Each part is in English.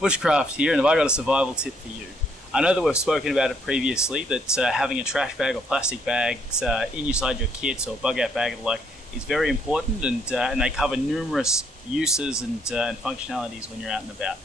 Bushcraft here, and have I got a survival tip for you? I know that we've spoken about it previously, that having a trash bag or plastic bags inside your kit or bug out bag like is very important, and they cover numerous uses and functionalities when you're out and about.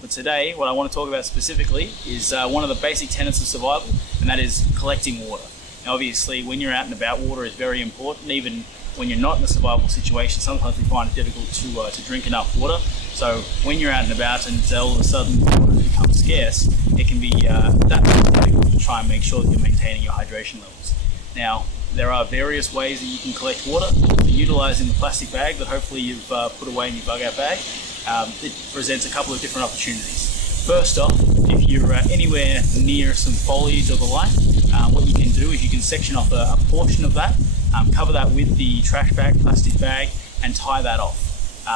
But today, what I want to talk about specifically is one of the basic tenets of survival, and that is collecting water. Now, obviously, when you're out and about, water is very important. Even when you're not in a survival situation, sometimes we find it difficult to drink enough water. So when you're out and about and all of a sudden water becomes scarce, it can be that difficult to try and make sure that you're maintaining your hydration levels. Now, there are various ways that you can collect water. So utilising the plastic bag that hopefully you've put away in your bug out bag, it presents a couple of different opportunities. First off, if you're anywhere near some foliage or the like, what you can do is you can section off a portion of that, cover that with the trash bag, plastic bag, and tie that off.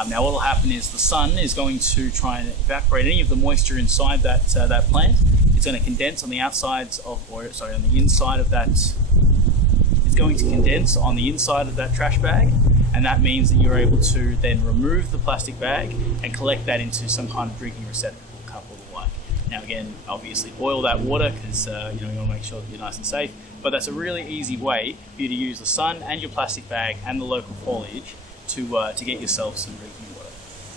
Now what will happen is the sun is going to try and evaporate any of the moisture inside that plant. It's going to condense on the outsides of, on the inside of that. It's going to condense on the inside of that trash bag, and that means that you're able to then remove the plastic bag and collect that into some kind of drinking receptacle, cup or the like. Now again, obviously boil that water because you want to make sure that you're nice and safe, but that's a really easy way for you to use the sun and your plastic bag and the local foliage to get yourself some drinking water.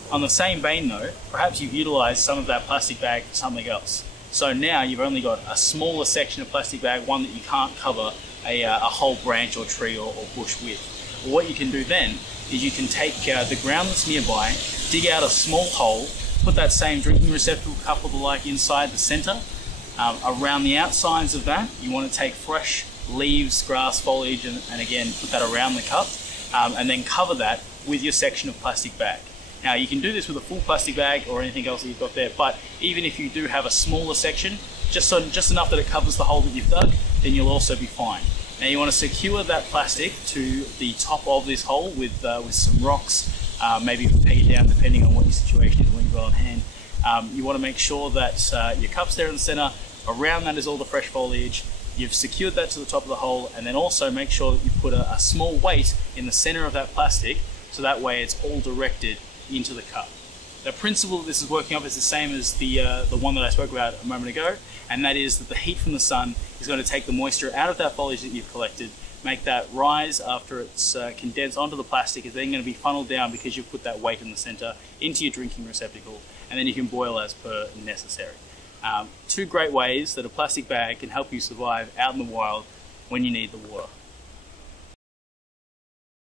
On the same vein though, perhaps you've utilised some of that plastic bag for something else. So now you've only got a smaller section of plastic bag, one that you can't cover a whole branch or tree or bush with. Well, what you can do then is you can take the ground that's nearby, dig out a small hole, put that same drinking receptacle cup or the like inside the centre. Around the outsides of that, you want to take fresh leaves, grass, foliage, and again put that around the cup, and then cover that with your section of plastic bag. Now you can do this with a full plastic bag or anything else that you've got there, but even if you do have a smaller section, just enough that it covers the hole that you've dug, then you'll also be fine. Now you want to secure that plastic to the top of this hole with some rocks, maybe peg it down depending on what your situation is when you've got on hand. You want to make sure that your cup's there in the centre, around that is all the fresh foliage, you've secured that to the top of the hole, and then also make sure that you put a small weight in the centre of that plastic, so that way it's all directed into the cup. The principle that this is working off is the same as the one that I spoke about a moment ago, and that is that the heat from the sun is going to take the moisture out of that foliage that you've collected, make that rise after it's condensed onto the plastic. It's then going to be funneled down because you've put that weight in the centre into your drinking receptacle, and then you can boil as per necessary. Two great ways that a plastic bag can help you survive out in the wild when you need the water.